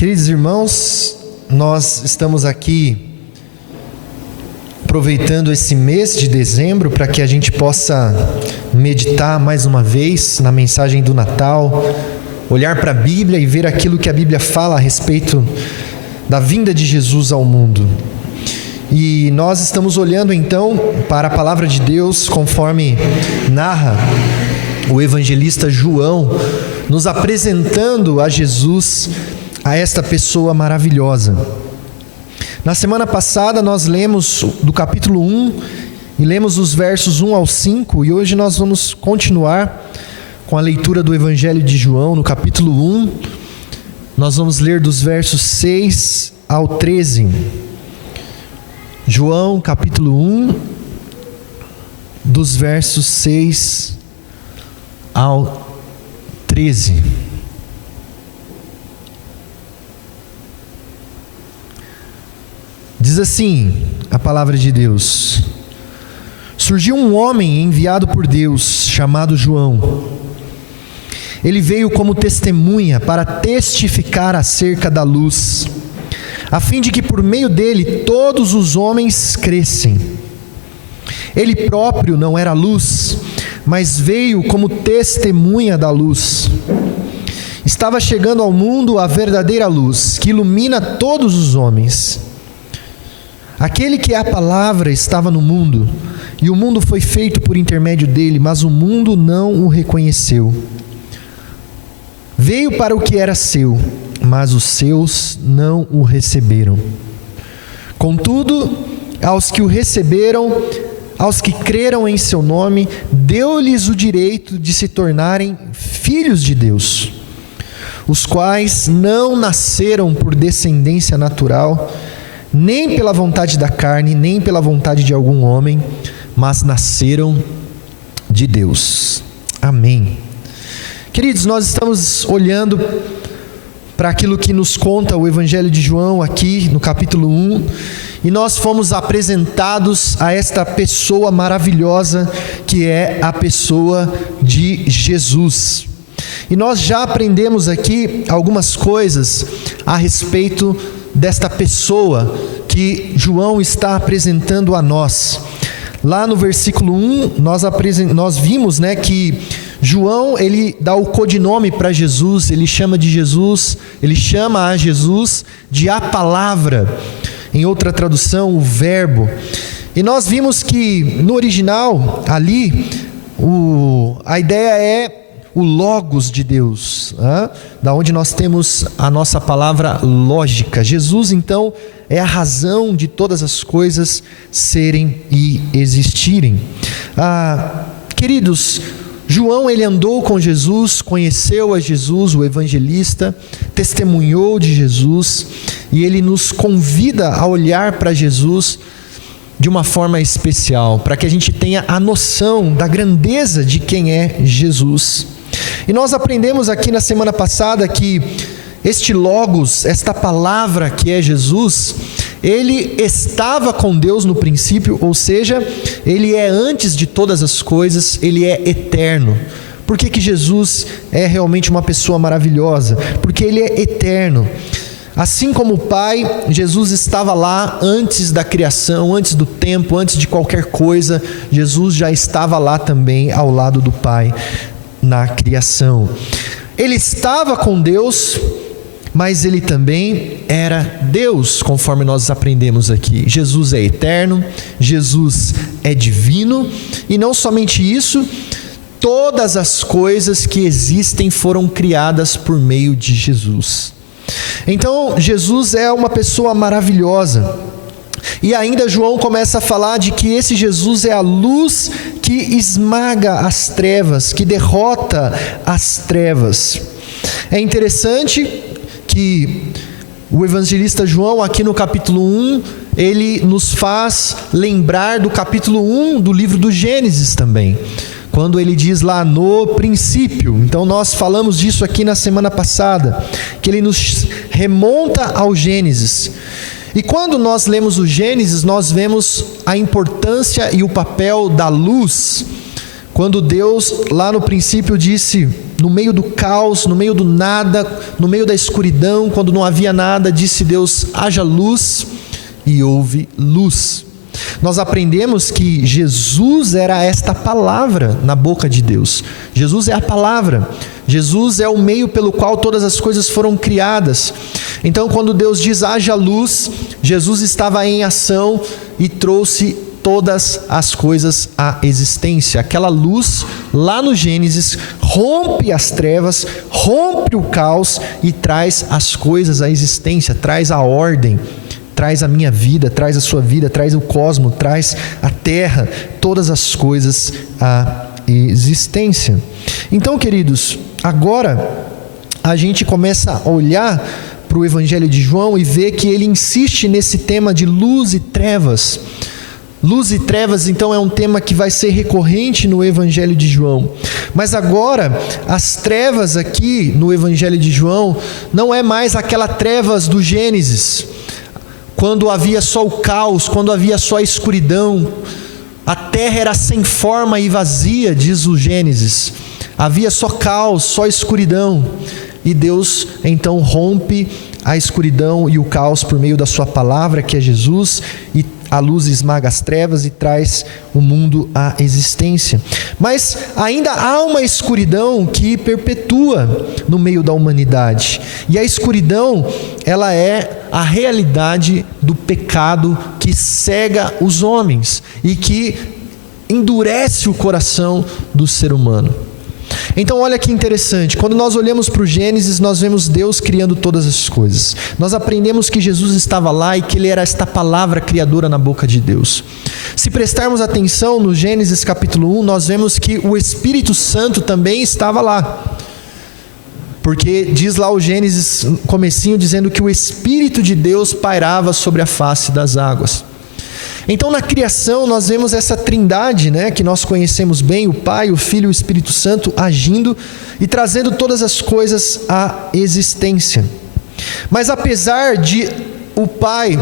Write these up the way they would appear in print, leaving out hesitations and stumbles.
Queridos irmãos, nós estamos aqui aproveitando esse mês de dezembro para que a gente possa meditar mais uma vez na mensagem do Natal, olhar para a Bíblia e ver aquilo que a Bíblia fala a respeito da vinda de Jesus ao mundo. E nós estamos olhando então para a palavra de Deus conforme narra o evangelista João, nos apresentando a Jesus, a esta pessoa maravilhosa. Na semana passada nós lemos do capítulo 1 e lemos os versos 1 ao 5, e hoje nós vamos continuar com a leitura do Evangelho de João no capítulo 1. Nós vamos ler dos versos 6 ao 13. João capítulo 1, dos versos 6 ao 13. Diz assim a palavra de Deus: Surgiu um homem enviado por Deus, chamado João. Ele veio como testemunha para testificar acerca da luz, a fim de que por meio dele todos os homens crescem. Ele próprio não era luz, mas veio como testemunha da luz. Estava chegando ao mundo a verdadeira luz, que ilumina todos os homens. Aquele que é a palavra estava no mundo, e o mundo foi feito por intermédio dele, mas o mundo não o reconheceu. Veio para o que era seu, mas os seus não o receberam. Contudo, aos que o receberam, aos que creram em seu nome, deu-lhes o direito de se tornarem filhos de Deus, os quais não nasceram por descendência natural, nem pela vontade da carne, nem pela vontade de algum homem, mas nasceram de Deus. Amém. Queridos, nós estamos olhando para aquilo que nos conta o Evangelho de João aqui no capítulo 1, e nós fomos apresentados a esta pessoa maravilhosa que é a pessoa de Jesus. E nós já aprendemos aqui algumas coisas a respeito desta pessoa que João está apresentando a nós. Lá no versículo 1, nós vimos, que João, ele dá o codinome para Jesus, ele chama a Jesus de a palavra, em outra tradução, o verbo. E nós vimos que no original, ali, a ideia é o logos de Deus, da onde nós temos a nossa palavra lógica. Jesus, então, é a razão de todas as coisas serem e existirem. Queridos, João, ele andou com Jesus, conheceu a Jesus, o evangelista, testemunhou de Jesus, e ele nos convida a olhar para Jesus de uma forma especial, para que a gente tenha a noção da grandeza de quem é Jesus. E nós aprendemos aqui na semana passada que este Logos, esta palavra que é Jesus, ele estava com Deus no princípio, ou seja, ele é antes de todas as coisas, ele é eterno. Por que Jesus é realmente uma pessoa maravilhosa? Porque ele é eterno. Assim como o Pai, Jesus estava lá antes da criação, antes do tempo, antes de qualquer coisa, Jesus já estava lá também ao lado do Pai na criação. Ele estava com Deus, mas ele também era Deus, conforme nós aprendemos aqui. Jesus é eterno, Jesus é divino, e não somente isso, todas as coisas que existem foram criadas por meio de Jesus. Então, Jesus é uma pessoa maravilhosa. E ainda João começa a falar de que esse Jesus é a luz que esmaga as trevas, que derrota as trevas. É interessante que o evangelista João, aqui no capítulo 1, ele nos faz lembrar do capítulo 1 do livro do Gênesis também, quando ele diz lá no princípio. Então nós falamos disso aqui na semana passada, que ele nos remonta ao Gênesis. E quando nós lemos o Gênesis, nós vemos a importância e o papel da luz. Quando Deus, lá no princípio, disse: no meio do caos, no meio do nada, no meio da escuridão, quando não havia nada, disse Deus: haja luz, e houve luz. Nós aprendemos que Jesus era esta palavra na boca de Deus. Jesus é a palavra. Jesus é o meio pelo qual todas as coisas foram criadas. Então, quando Deus diz haja luz, Jesus estava em ação e trouxe todas as coisas à existência. Aquela luz lá no Gênesis rompe as trevas, rompe o caos e traz as coisas à existência, traz a ordem, traz a minha vida, traz a sua vida, traz o cosmos, traz a terra, todas as coisas à existência. Então, queridos, agora a gente começa a olhar para o Evangelho de João e ver que ele insiste nesse tema de luz e trevas. Luz e trevas, então, é um tema que vai ser recorrente no Evangelho de João. Mas agora, as trevas aqui no Evangelho de João não é mais aquela trevas do Gênesis, quando havia só o caos, quando havia só a escuridão. A terra era sem forma e vazia, diz o Gênesis. Havia só caos, só escuridão. E Deus então rompe a escuridão e o caos por meio da sua palavra, que é Jesus, e a luz esmaga as trevas e traz o mundo à existência. Mas ainda há uma escuridão que perpetua no meio da humanidade. E a escuridão, ela é a realidade do pecado que cega os homens e que endurece o coração do ser humano. Então olha que interessante, quando nós olhamos para o Gênesis, nós vemos Deus criando todas as coisas. Nós aprendemos que Jesus estava lá e que Ele era esta palavra criadora na boca de Deus. Se prestarmos atenção no Gênesis capítulo 1, nós vemos que o Espírito Santo também estava lá. Porque diz lá o Gênesis, comecinho, dizendo que o Espírito de Deus pairava sobre a face das águas. Então, na criação, nós vemos essa trindade, que nós conhecemos bem, o Pai, o Filho e o Espírito Santo agindo e trazendo todas as coisas à existência. Mas apesar de o Pai,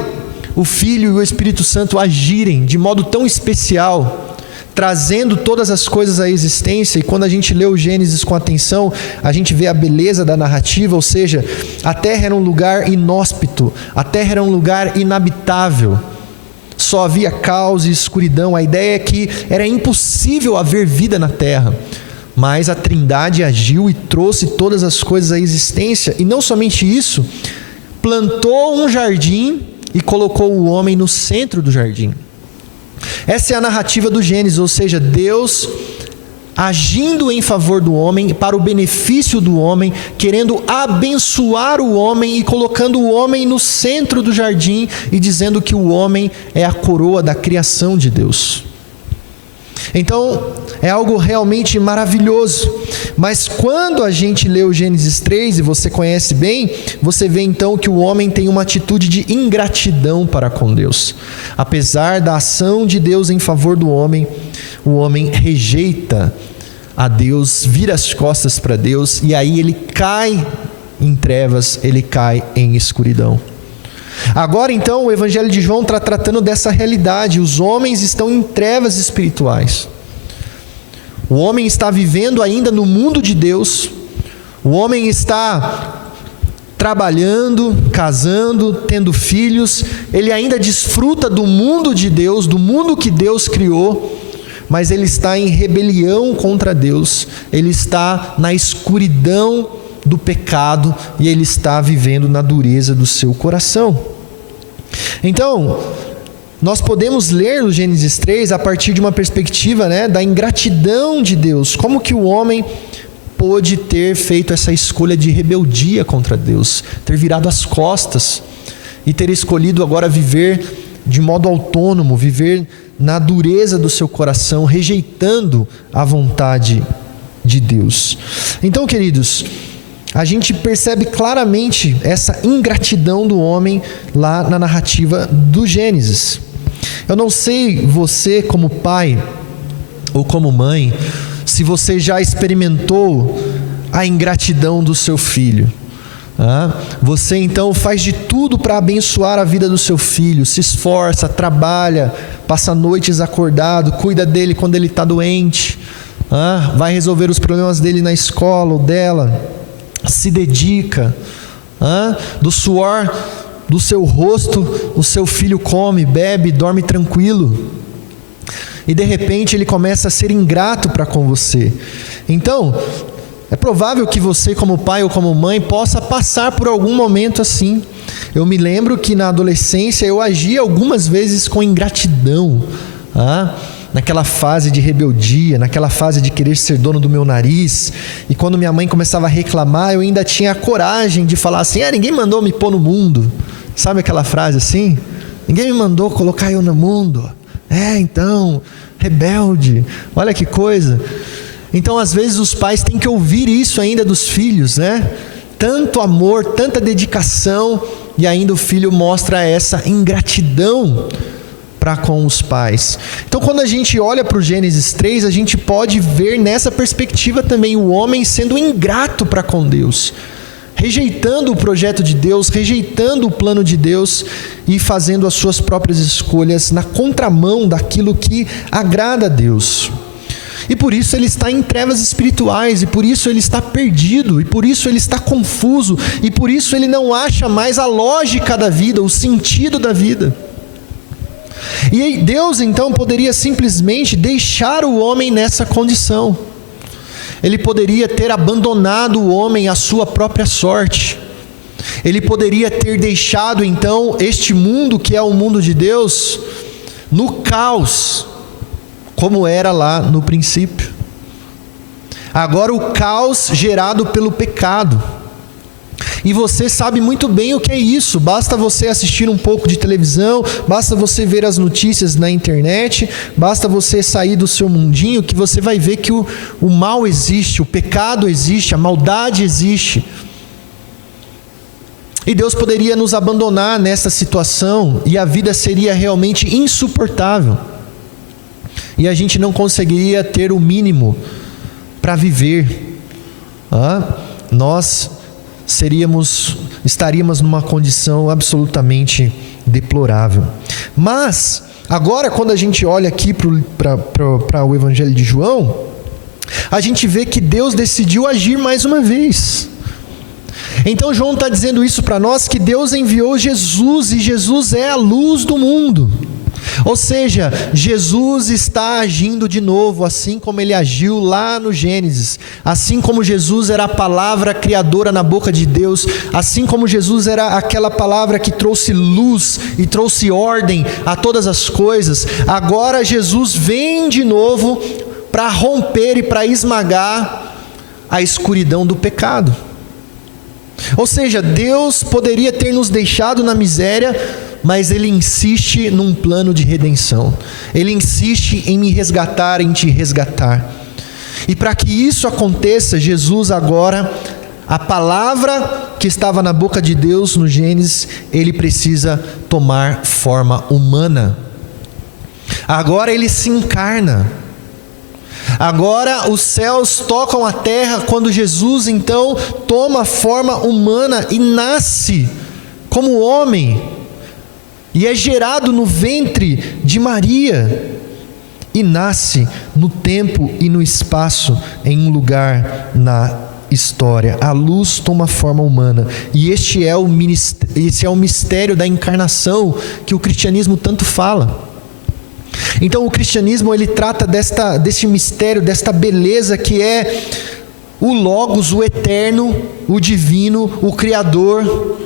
o Filho e o Espírito Santo agirem de modo tão especial, trazendo todas as coisas à existência, e quando a gente lê o Gênesis com atenção, a gente vê a beleza da narrativa, ou seja, a terra era um lugar inóspito, a terra era um lugar inabitável, só havia caos e escuridão. A ideia é que era impossível haver vida na terra, mas a Trindade agiu e trouxe todas as coisas à existência, e não somente isso, plantou um jardim e colocou o homem no centro do jardim. Essa é a narrativa do Gênesis, ou seja, Deus agindo em favor do homem, para o benefício do homem, querendo abençoar o homem e colocando o homem no centro do jardim e dizendo que o homem é a coroa da criação de Deus. Então, é algo realmente maravilhoso. Mas quando a gente lê o Gênesis 3, e você conhece bem, você vê então que o homem tem uma atitude de ingratidão para com Deus. Apesar da ação de Deus em favor do homem, o homem rejeita a Deus, vira as costas para Deus, e aí ele cai em trevas, ele cai em escuridão. Agora então o Evangelho de João está tratando dessa realidade. Os homens estão em trevas espirituais. O homem está vivendo ainda no mundo de Deus. O homem está trabalhando, casando, tendo filhos. Ele ainda desfruta do mundo de Deus, do mundo que Deus criou, mas ele está em rebelião contra Deus. Ele está na escuridão do pecado e ele está vivendo na dureza do seu coração. Então, nós podemos ler o Gênesis 3 a partir de uma perspectiva, da ingratidão de Deus. Como que o homem pôde ter feito essa escolha de rebeldia contra Deus, ter virado as costas e ter escolhido agora viver de modo autônomo, viver na dureza do seu coração, rejeitando a vontade de Deus. Então, queridos, a gente percebe claramente essa ingratidão do homem lá na narrativa do Gênesis. Eu não sei você como pai ou como mãe, se você já experimentou a ingratidão do seu filho. Você então faz de tudo para abençoar a vida do seu filho, se esforça, trabalha, passa noites acordado, cuida dele quando ele está doente, vai resolver os problemas dele na escola ou dela, se dedica, do suor do seu rosto o seu filho come, bebe, dorme tranquilo, e de repente ele começa a ser ingrato para com você. Então, é provável que você, como pai ou como mãe, possa passar por algum momento assim. Eu me lembro que na adolescência eu agia algumas vezes com ingratidão, naquela fase de rebeldia, naquela fase de querer ser dono do meu nariz, e quando minha mãe começava a reclamar, eu ainda tinha a coragem de falar assim: ninguém mandou me pôr no mundo. Sabe aquela frase assim? Ninguém me mandou colocar eu no mundo. Então, rebelde, olha que coisa. Então, às vezes os pais têm que ouvir isso ainda dos filhos, né? Tanto amor, tanta dedicação, e ainda o filho mostra essa ingratidão para com os pais. Então, quando a gente olha para o Gênesis 3, a gente pode ver nessa perspectiva também o homem sendo ingrato para com Deus, rejeitando o projeto de Deus, rejeitando o plano de Deus e fazendo as suas próprias escolhas na contramão daquilo que agrada a Deus. E por isso ele está em trevas espirituais, e por isso ele está perdido, e por isso ele está confuso, e por isso ele não acha mais a lógica da vida, o sentido da vida. E Deus então poderia simplesmente deixar o homem nessa condição. Ele poderia ter abandonado o homem à sua própria sorte. Ele poderia ter deixado então este mundo, que é o mundo de Deus, no caos, como era lá no princípio. Agora o caos gerado pelo pecado. E você sabe muito bem o que é isso. Basta você assistir um pouco de televisão, basta você ver as notícias na internet, basta você sair do seu mundinho, que você vai ver que o mal existe, o pecado existe, a maldade existe. E Deus poderia nos abandonar nessa situação, e a vida seria realmente insuportável. E a gente não conseguiria ter o mínimo para viver. Nós estaríamos numa condição absolutamente deplorável. Mas, agora quando a gente olha aqui para o Evangelho de João, a gente vê que Deus decidiu agir mais uma vez. Então João está dizendo isso para nós, que Deus enviou Jesus, e Jesus é a luz do mundo. Ou seja, Jesus está agindo de novo, assim como ele agiu lá no Gênesis, assim como Jesus era a palavra criadora na boca de Deus, assim como Jesus era aquela palavra que trouxe luz e trouxe ordem a todas as coisas. Agora Jesus vem de novo para romper e para esmagar a escuridão do pecado. Ou seja, Deus poderia ter nos deixado na miséria, mas Ele insiste num plano de redenção. Ele insiste em me resgatar, em te resgatar. E para que isso aconteça, Jesus agora, a palavra que estava na boca de Deus no Gênesis, Ele precisa tomar forma humana. Agora Ele se encarna. Agora os céus tocam a terra quando Jesus então toma forma humana e nasce como homem. E é gerado no ventre de Maria, e nasce no tempo e no espaço, em um lugar na história. A luz toma forma humana, e esse é o mistério da encarnação que o cristianismo tanto fala. Então o cristianismo, ele trata desse mistério, desta beleza que é o Logos, o eterno, o divino, o Criador,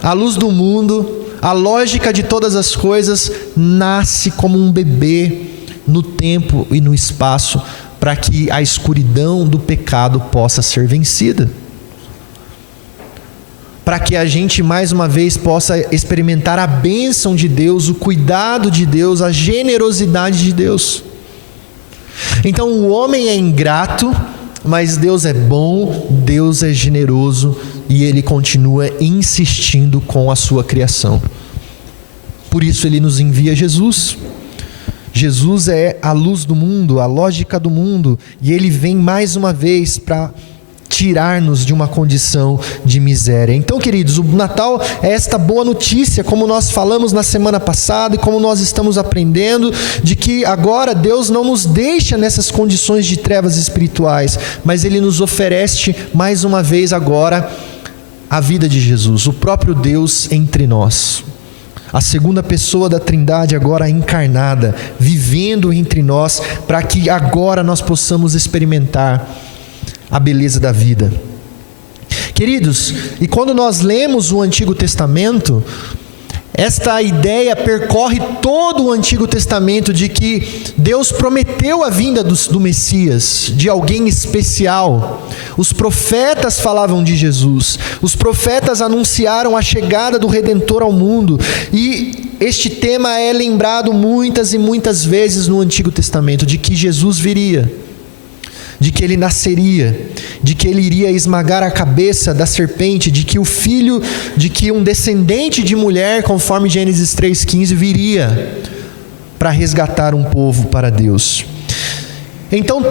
a luz do mundo, a lógica de todas as coisas, nasce como um bebê no tempo e no espaço, para que a escuridão do pecado possa ser vencida, para que a gente mais uma vez possa experimentar a bênção de Deus, o cuidado de Deus, a generosidade de Deus. Então o homem é ingrato, mas Deus é bom, Deus é generoso, e Ele continua insistindo com a sua criação. Por isso Ele nos envia Jesus. Jesus é a luz do mundo, a lógica do mundo, e Ele vem mais uma vez para tirar-nos de uma condição de miséria. Então, queridos, o Natal é esta boa notícia, como nós falamos na semana passada e como nós estamos aprendendo, de que agora Deus não nos deixa nessas condições de trevas espirituais, mas Ele nos oferece mais uma vez agora a vida de Jesus, o próprio Deus entre nós. A segunda pessoa da Trindade agora encarnada, vivendo entre nós, para que agora nós possamos experimentar a beleza da vida. Queridos, e quando nós lemos o Antigo Testamento, esta ideia percorre todo o Antigo Testamento de que Deus prometeu a vinda do Messias, de alguém especial. Os profetas falavam de Jesus, os profetas anunciaram a chegada do Redentor ao mundo, e este tema é lembrado muitas e muitas vezes no Antigo Testamento, de que Jesus viria, de que ele nasceria, de que ele iria esmagar a cabeça da serpente, de que um descendente de mulher, conforme Gênesis 3,15, viria para resgatar um povo para Deus. Então,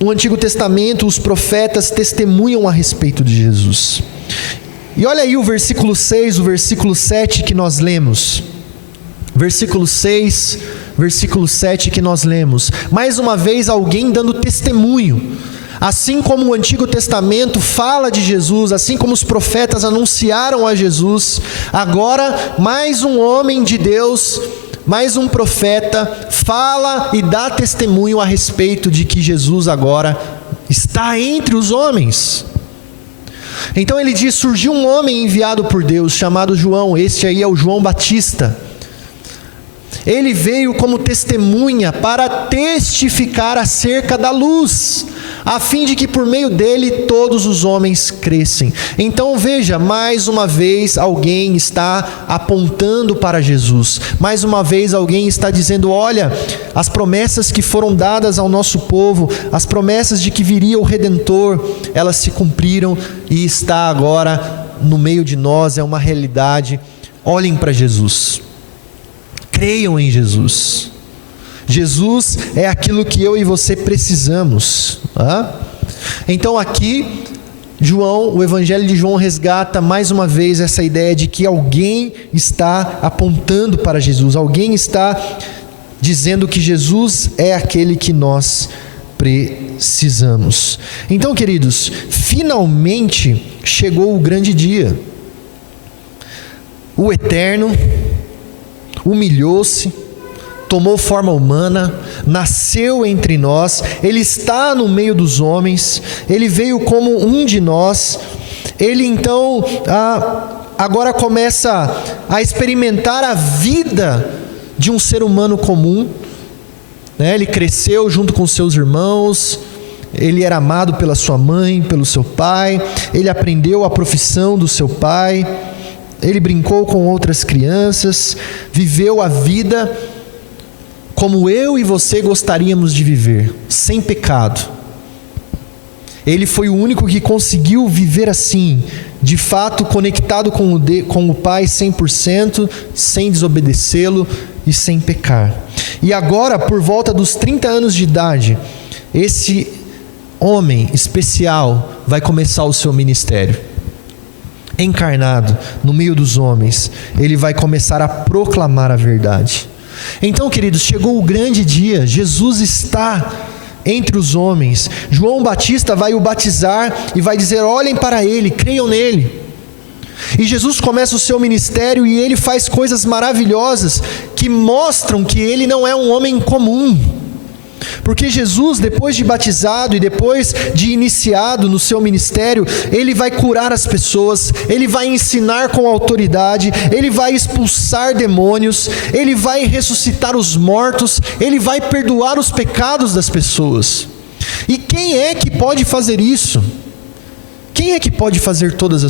no Antigo Testamento, os profetas testemunham a respeito de Jesus. E olha aí o versículo 6, o versículo 7 que nós lemos. Versículo 6, versículo 7 que nós lemos. Mais uma vez alguém dando testemunho. Assim como o Antigo Testamento fala de Jesus, assim como os profetas anunciaram a Jesus, agora mais um homem de Deus, mais um profeta, fala e dá testemunho a respeito de que Jesus agora está entre os homens. Então ele diz: surgiu um homem enviado por Deus, chamado João. Este aí é o João Batista. Ele veio como testemunha para testificar acerca da luz, a fim de que por meio dele todos os homens crescem. Então veja, mais uma vez alguém está apontando para Jesus. Mais uma vez alguém está dizendo: olha, as promessas que foram dadas ao nosso povo, as promessas de que viria o Redentor, elas se cumpriram e está agora no meio de nós, é uma realidade. Olhem para Jesus. Creiam em Jesus. Jesus é aquilo que eu e você precisamos. Então aqui, o Evangelho de João resgata mais uma vez essa ideia de que alguém está apontando para Jesus. Alguém está dizendo que Jesus é aquele que nós precisamos. Então, queridos, finalmente chegou o grande dia. O Eterno humilhou-se, tomou forma humana, nasceu entre nós, Ele está no meio dos homens, Ele veio como um de nós. Ele então agora começa a experimentar a vida de um ser humano comum, né? Ele cresceu junto com seus irmãos, ele era amado pela sua mãe, pelo seu pai, ele aprendeu a profissão do seu pai, ele brincou com outras crianças, viveu a vida como eu e você gostaríamos de viver, sem pecado. Ele foi o único que conseguiu viver assim, de fato conectado com o Pai 100%, sem desobedecê-lo e sem pecar. E agora, por volta dos 30 anos de idade, esse homem especial vai começar o seu ministério. Encarnado no meio dos homens, ele vai começar a proclamar a verdade. Então, queridos, chegou o grande dia. Jesus está entre os homens. João Batista vai o batizar e vai dizer: olhem para ele, creiam nele. E Jesus começa o seu ministério e ele faz coisas maravilhosas que mostram que ele não é um homem comum. Porque Jesus, depois de batizado e depois de iniciado no seu ministério, ele vai curar as pessoas, ele vai ensinar com autoridade, ele vai expulsar demônios, ele vai ressuscitar os mortos, ele vai perdoar os pecados das pessoas. E quem é que pode fazer isso? Quem é que pode fazer todas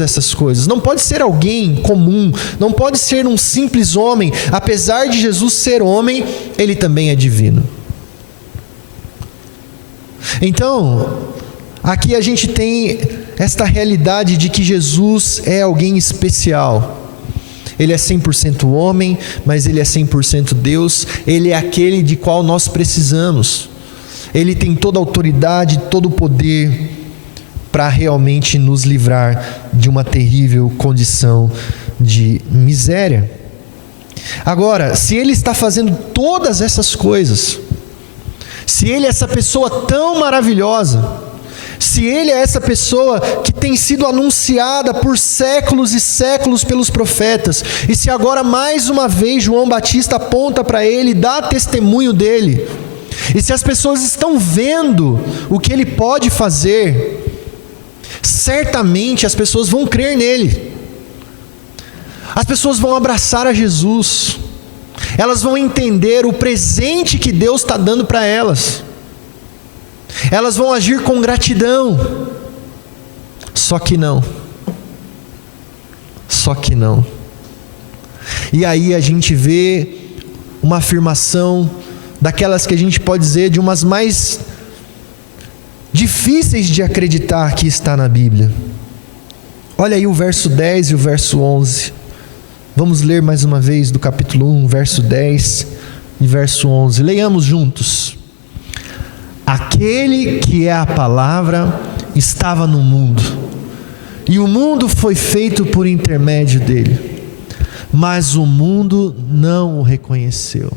essas coisas? Não pode ser alguém comum, não pode ser um simples homem. Apesar de Jesus ser homem, ele também é divino. Então, aqui a gente tem esta realidade de que Jesus é alguém especial. Ele é 100% homem, mas ele é 100% Deus. Ele é aquele de qual nós precisamos. Ele tem toda a autoridade, todo o poder. para realmente nos livrar de uma terrível condição de miséria. Agora, se Ele está fazendo todas essas coisas, se Ele é essa pessoa tão maravilhosa, se Ele é essa pessoa que tem sido anunciada por séculos e séculos pelos profetas, e se agora mais uma vez João Batista aponta para Ele, dá testemunho dEle, e se as pessoas estão vendo o que Ele pode fazer, certamente as pessoas vão crer nele. As pessoas vão abraçar a Jesus, elas vão entender o presente que Deus está dando para elas, elas vão agir com gratidão. Só que não. E aí a gente vê uma afirmação daquelas que a gente pode dizer de umas mais difíceis de acreditar que está na Bíblia. Olha aí o verso 10 e o verso 11. Vamos ler mais uma vez do capítulo 1, verso 10 e verso 11. Leiamos juntos. Aquele que é a palavra estava no mundo, e o mundo foi feito por intermédio dele, mas o mundo não o reconheceu.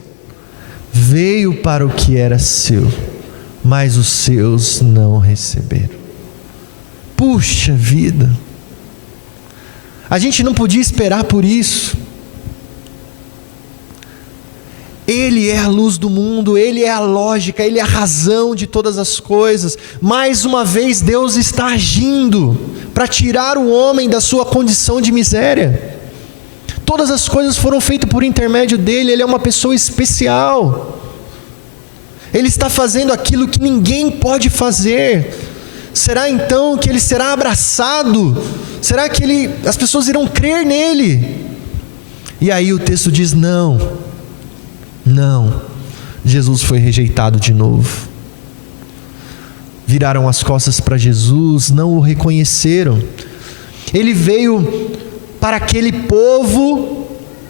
Veio para o que era seu, mas os seus não o receberam. Puxa vida! A gente não podia esperar por isso. Ele é a luz do mundo, Ele é a lógica, Ele é a razão de todas as coisas. Mais uma vez Deus está agindo para tirar o homem da sua condição de miséria. Todas as coisas foram feitas por intermédio dEle. Ele é uma pessoa especial. Ele está fazendo aquilo que ninguém pode fazer. Será então que Ele será abraçado? Será que as pessoas irão crer nele? E aí o texto diz: não, Jesus foi rejeitado de novo. Viraram as costas para Jesus, não o reconheceram. Ele veio para aquele povo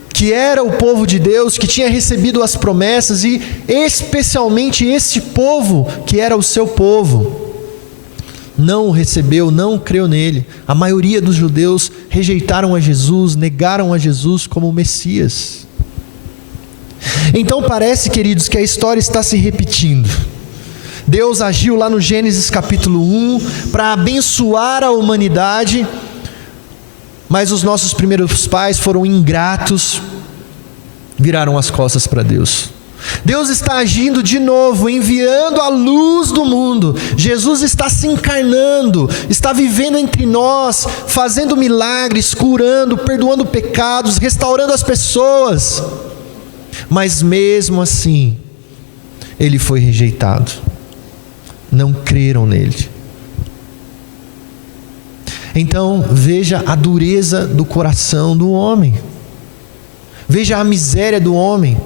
que era o povo de Deus, que tinha recebido as promessas, e especialmente esse povo que era o seu povo, não o recebeu, não creu nele. A maioria dos judeus rejeitaram a Jesus, negaram a Jesus como o Messias. Então parece, queridos, que a história está se repetindo. Deus agiu lá no Gênesis capítulo 1 para abençoar a humanidade, mas os nossos primeiros pais foram ingratos, viraram as costas para Deus. Deus está agindo de novo, enviando a luz do mundo. Jesus está se encarnando, está vivendo entre nós, fazendo milagres, curando, perdoando pecados, restaurando as pessoas. Mas mesmo assim, Ele foi rejeitado. Não creram nele. Então veja a dureza do coração do homem. Veja a miséria do homem.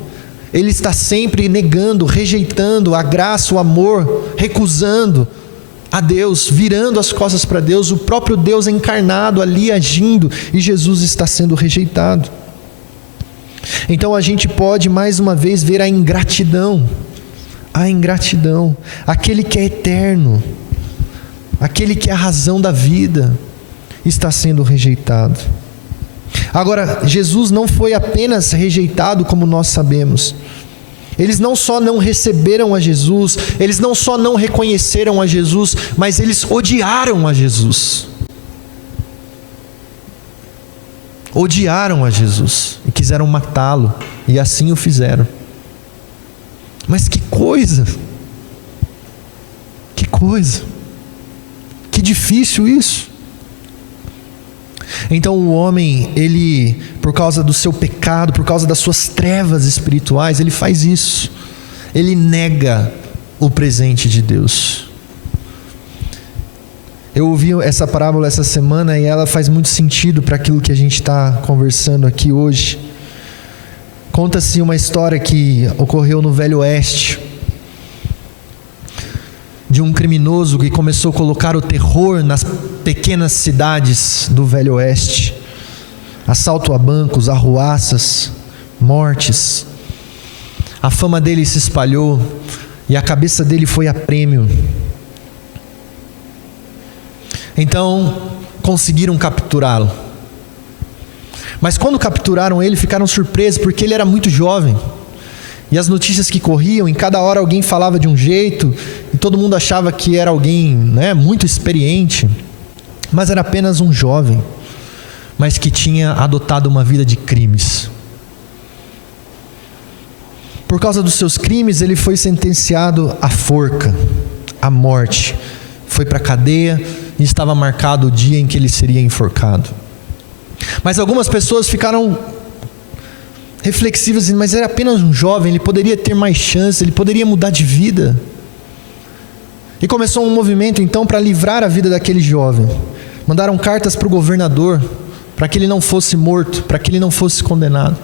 Ele está sempre negando, rejeitando a graça, o amor, recusando a Deus, virando as costas para Deus. O próprio Deus encarnado ali agindo, e Jesus está sendo rejeitado. Então a gente pode mais uma vez ver a ingratidão. Aquele que é eterno, aquele que é a razão da vida, está sendo rejeitado. Agora, Jesus não foi apenas rejeitado, como nós sabemos. Eles não só não receberam a Jesus, eles não só não reconheceram a Jesus, mas eles odiaram a Jesus. Odiaram a Jesus e quiseram matá-lo, e assim o fizeram. Mas que coisa, que difícil isso. Então o homem, ele, por causa do seu pecado, por causa das suas trevas espirituais, ele faz isso. Ele nega o presente de Deus. Eu ouvi essa parábola essa semana e ela faz muito sentido para aquilo que a gente está conversando aqui hoje. Conta-se uma história que ocorreu no Velho Oeste, de um criminoso que começou a colocar o terror nas pequenas cidades do Velho Oeste. Assalto a bancos, arruaças, mortes. A fama dele se espalhou e a cabeça dele foi a prêmio. Então conseguiram capturá-lo. Mas quando capturaram ele, ficaram surpresos, porque ele era muito jovem. E as notícias que corriam, em cada hora alguém falava de um jeito, e todo mundo achava que era alguém, muito experiente. Mas era apenas um jovem, mas que tinha adotado uma vida de crimes. Por causa dos seus crimes, ele foi sentenciado à forca, à morte. Foi para a cadeia e estava marcado o dia em que ele seria enforcado. Mas algumas pessoas ficaram reflexivas, mas era apenas um jovem, ele poderia ter mais chance, ele poderia mudar de vida. E começou um movimento então para livrar a vida daquele jovem. Mandaram cartas para o governador, para que ele não fosse morto, para que ele não fosse condenado.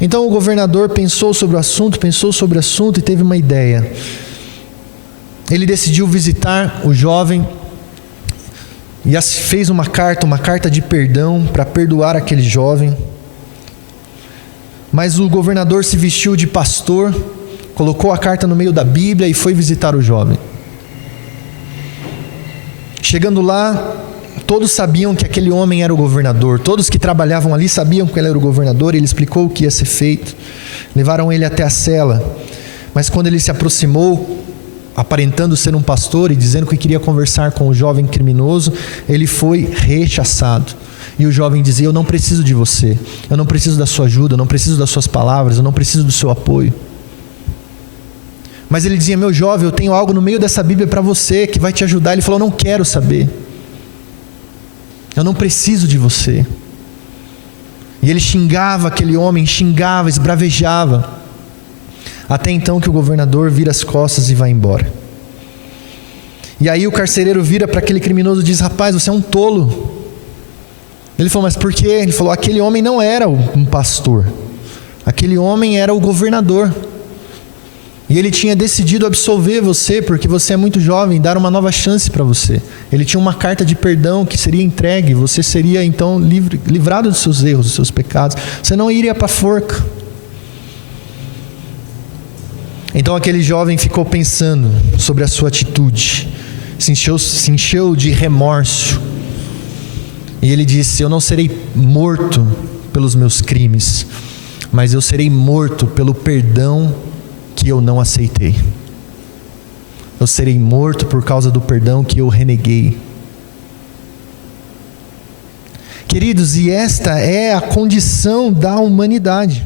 Então o governador pensou sobre o assunto e teve uma ideia. Ele decidiu visitar o jovem e fez uma carta de perdão para perdoar aquele jovem. Mas o governador se vestiu de pastor, colocou a carta no meio da Bíblia e foi visitar o jovem. Chegando lá, todos sabiam que aquele homem era o governador. Todos que trabalhavam ali sabiam que ele era o governador. Ele explicou o que ia ser feito. Levaram ele até a cela. Mas quando ele se aproximou, aparentando ser um pastor e dizendo que queria conversar com o jovem criminoso, ele foi rechaçado. E o jovem dizia: eu não preciso de você, eu não preciso da sua ajuda, eu não preciso das suas palavras, eu não preciso do seu apoio. Mas ele dizia: meu jovem, eu tenho algo no meio dessa Bíblia para você que vai te ajudar. Ele falou: eu não quero saber, eu não preciso de você. E ele xingava aquele homem, esbravejava, até então que o governador vira as costas e vai embora. E aí o carcereiro vira para aquele criminoso e diz: rapaz, você é um tolo. Ele falou: mas por quê? Ele falou: aquele homem não era um pastor, aquele homem era o governador. E ele tinha decidido absolver você, porque você é muito jovem, dar uma nova chance para você. Ele tinha uma carta de perdão que seria entregue, você seria então livrado dos seus erros, dos seus pecados. Você não iria para a forca. Então aquele jovem ficou pensando sobre a sua atitude, se encheu de remorso. E ele disse: eu não serei morto pelos meus crimes, mas eu serei morto pelo perdão que eu não aceitei. Eu serei morto por causa do perdão que eu reneguei. Queridos, e esta é a condição da humanidade.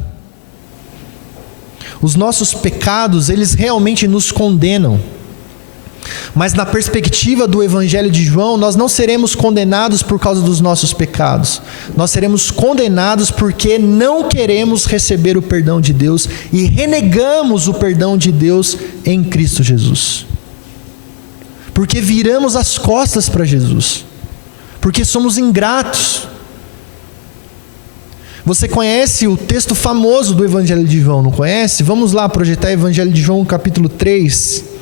Os nossos pecados, eles realmente nos condenam. Mas na perspectiva do Evangelho de João, nós não seremos condenados por causa dos nossos pecados. Nós seremos condenados porque não queremos receber o perdão de Deus e renegamos o perdão de Deus em Cristo Jesus. Porque viramos as costas para Jesus. Porque somos ingratos. Você conhece o texto famoso do Evangelho de João, não conhece? Vamos lá projetar o Evangelho de João, capítulo 3.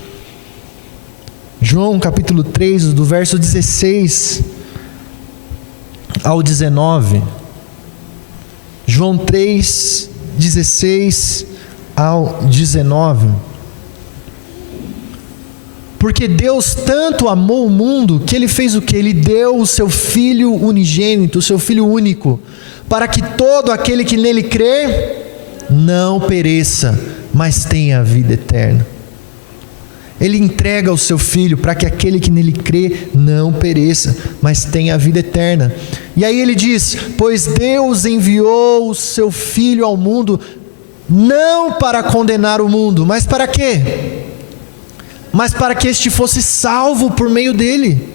João capítulo 3, do verso 16 ao 19. João 3, 16 ao 19. Porque Deus tanto amou o mundo que Ele fez o que? Ele deu o seu Filho unigênito, o seu Filho único, para que todo aquele que nele crê não pereça, mas tenha a vida eterna. Ele entrega o seu Filho para que aquele que nele crê não pereça, mas tenha a vida eterna. E aí ele diz: pois Deus enviou o seu Filho ao mundo, não para condenar o mundo, mas para quê? Mas para que este fosse salvo por meio dele.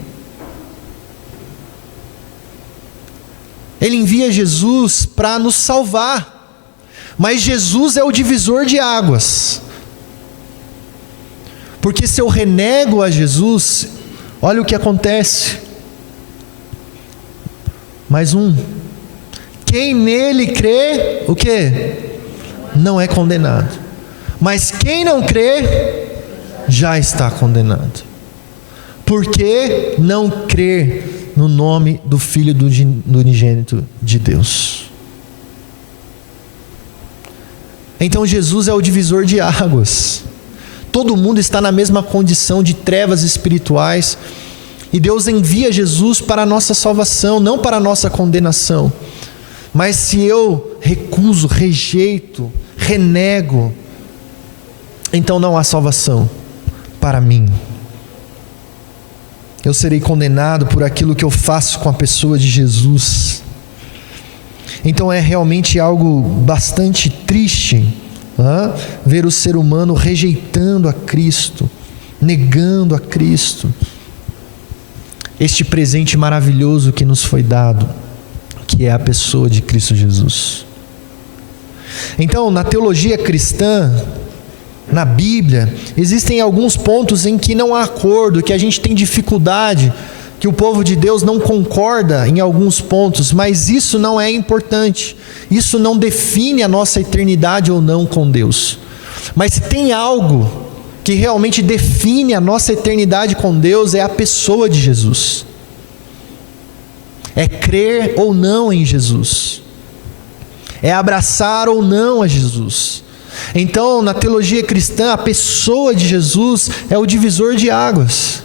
Ele envia Jesus para nos salvar, mas Jesus é o divisor de águas. Porque se eu renego a Jesus, olha o que acontece. Mais um. Quem nele crê, o quê? Não é condenado. Mas quem não crê, já está condenado. Porque não crer no nome do Filho do unigênito de Deus. Então Jesus é o divisor de águas. Todo mundo está na mesma condição de trevas espirituais, E Deus envia Jesus para a nossa salvação, não para a nossa condenação. Mas se eu recuso, rejeito, renego, então não há salvação para mim. Eu serei condenado por aquilo que eu faço com a pessoa de Jesus. Então é realmente algo bastante triste, ver o ser humano rejeitando a Cristo, negando a Cristo, este presente maravilhoso que nos foi dado, que é a pessoa de Cristo Jesus. Então, na teologia cristã, na Bíblia, existem alguns pontos em que não há acordo, que a gente tem dificuldade, que o povo de Deus não concorda em alguns pontos, mas isso não é importante, isso não define a nossa eternidade ou não com Deus. Mas se tem algo que realmente define a nossa eternidade com Deus, é a pessoa de Jesus, é crer ou não em Jesus, é abraçar ou não a Jesus. Então, na teologia cristã, a pessoa de Jesus é o divisor de águas.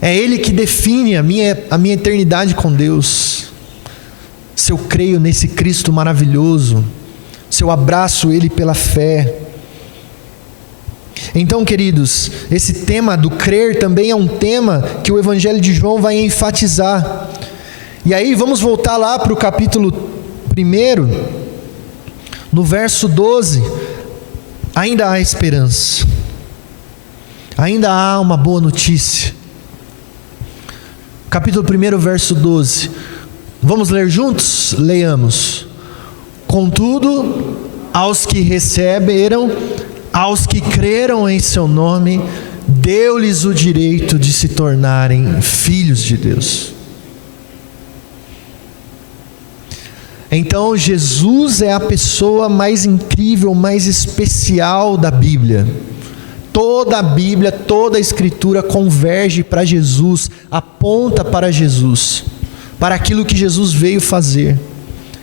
É Ele que define a minha eternidade com Deus. Se eu creio nesse Cristo maravilhoso, se eu abraço Ele pela fé. Então, queridos, esse tema do crer também é um tema que o Evangelho de João vai enfatizar. E aí vamos voltar lá para o capítulo 1, no verso 12, ainda há esperança, ainda há uma boa notícia. Capítulo 1, verso 12, vamos ler juntos? Leiamos. Contudo, aos que receberam, aos que creram em seu nome, deu-lhes o direito de se tornarem filhos de Deus. Então, Jesus é a pessoa mais incrível, mais especial da Bíblia. Toda a Bíblia, toda a Escritura converge para Jesus, aponta para Jesus, para aquilo que Jesus veio fazer.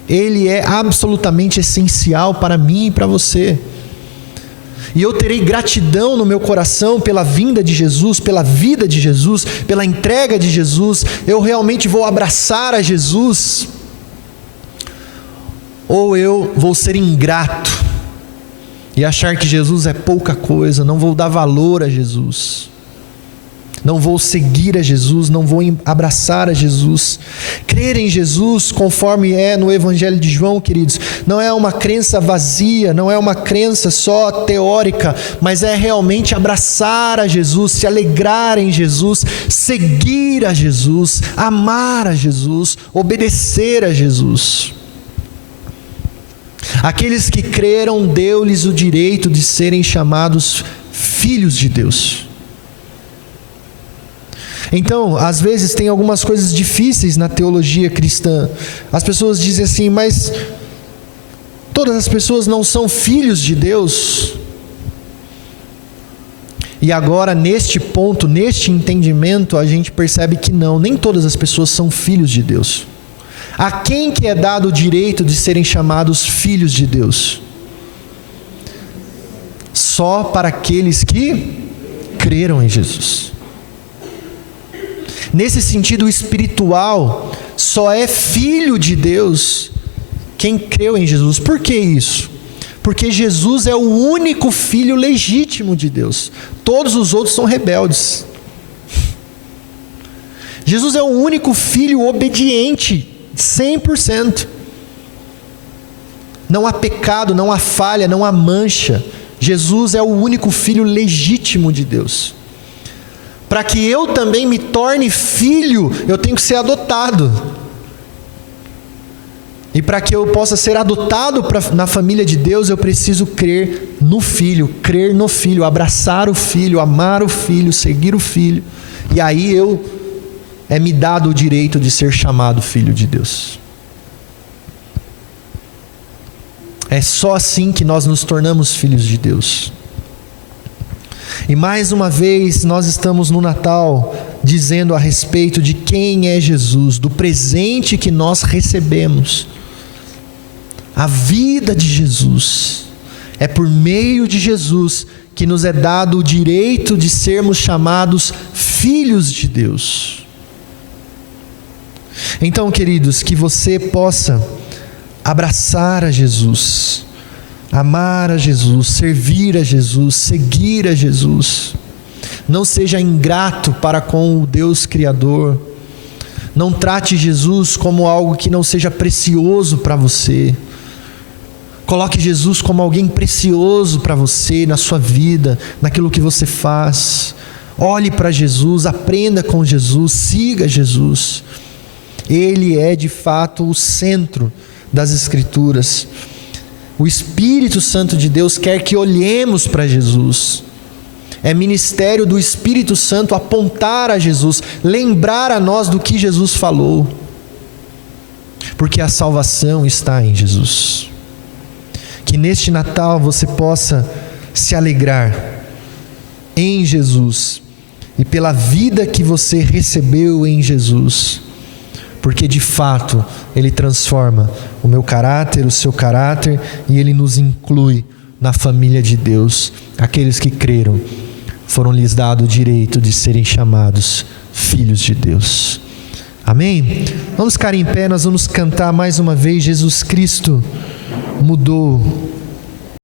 Ele é absolutamente essencial para mim e para você. E eu terei gratidão no meu coração pela vinda de Jesus, pela vida de Jesus, pela entrega de Jesus. Eu realmente vou abraçar a Jesus, ou eu vou ser ingrato e achar que Jesus é pouca coisa, não vou dar valor a Jesus, não vou seguir a Jesus, não vou abraçar a Jesus. Crer em Jesus, conforme é no Evangelho de João, queridos, não é uma crença vazia, não é uma crença só teórica, mas é realmente abraçar a Jesus, se alegrar em Jesus, seguir a Jesus, amar a Jesus, obedecer a Jesus. Aqueles que creram, deu-lhes o direito de serem chamados filhos de Deus. Então, às vezes tem algumas coisas difíceis na teologia cristã. As pessoas dizem assim, mas todas as pessoas não são filhos de Deus? E agora, neste ponto, neste entendimento, a gente percebe que não, nem todas as pessoas são filhos de Deus. A quem que é dado o direito de serem chamados filhos de Deus? Só para aqueles que creram em Jesus. Nesse sentido espiritual, só é filho de Deus quem creu em Jesus. Por que isso? Porque Jesus é o único filho legítimo de Deus. Todos os outros são rebeldes. Jesus é o único filho obediente, 100%. Não há pecado, não há falha, não há mancha. Jesus é o único filho legítimo de Deus. Para que eu também me torne filho, eu tenho que ser adotado. E para que eu possa ser adotado na família de Deus, eu preciso crer no Filho, abraçar o Filho, amar o Filho, seguir o Filho. E aí é me dado o direito de ser chamado filho de Deus. É só assim que nós nos tornamos filhos de Deus. E mais uma vez nós estamos no Natal dizendo a respeito de quem é Jesus, do presente que nós recebemos. A vida de Jesus. É por meio de Jesus que nos é dado o direito de sermos chamados filhos de Deus. Então, queridos, que você possa abraçar a Jesus, amar a Jesus, servir a Jesus, seguir a Jesus. Não seja ingrato para com o Deus Criador. Não trate Jesus como algo que não seja precioso para você. Coloque Jesus como alguém precioso para você, na sua vida, naquilo que você faz. Olhe para Jesus, aprenda com Jesus, siga Jesus. Ele é de fato o centro das Escrituras. O Espírito Santo de Deus quer que olhemos para Jesus. É ministério do Espírito Santo apontar a Jesus, lembrar a nós do que Jesus falou. Porque a salvação está em Jesus. Que neste Natal você possa se alegrar em Jesus e pela vida que você recebeu em Jesus, porque de fato Ele transforma o meu caráter, o seu caráter, e Ele nos inclui na família de Deus. Aqueles que creram, foram-lhes dado o direito de serem chamados filhos de Deus. Amém? Vamos ficar em pé, nós vamos cantar mais uma vez. Jesus Cristo mudou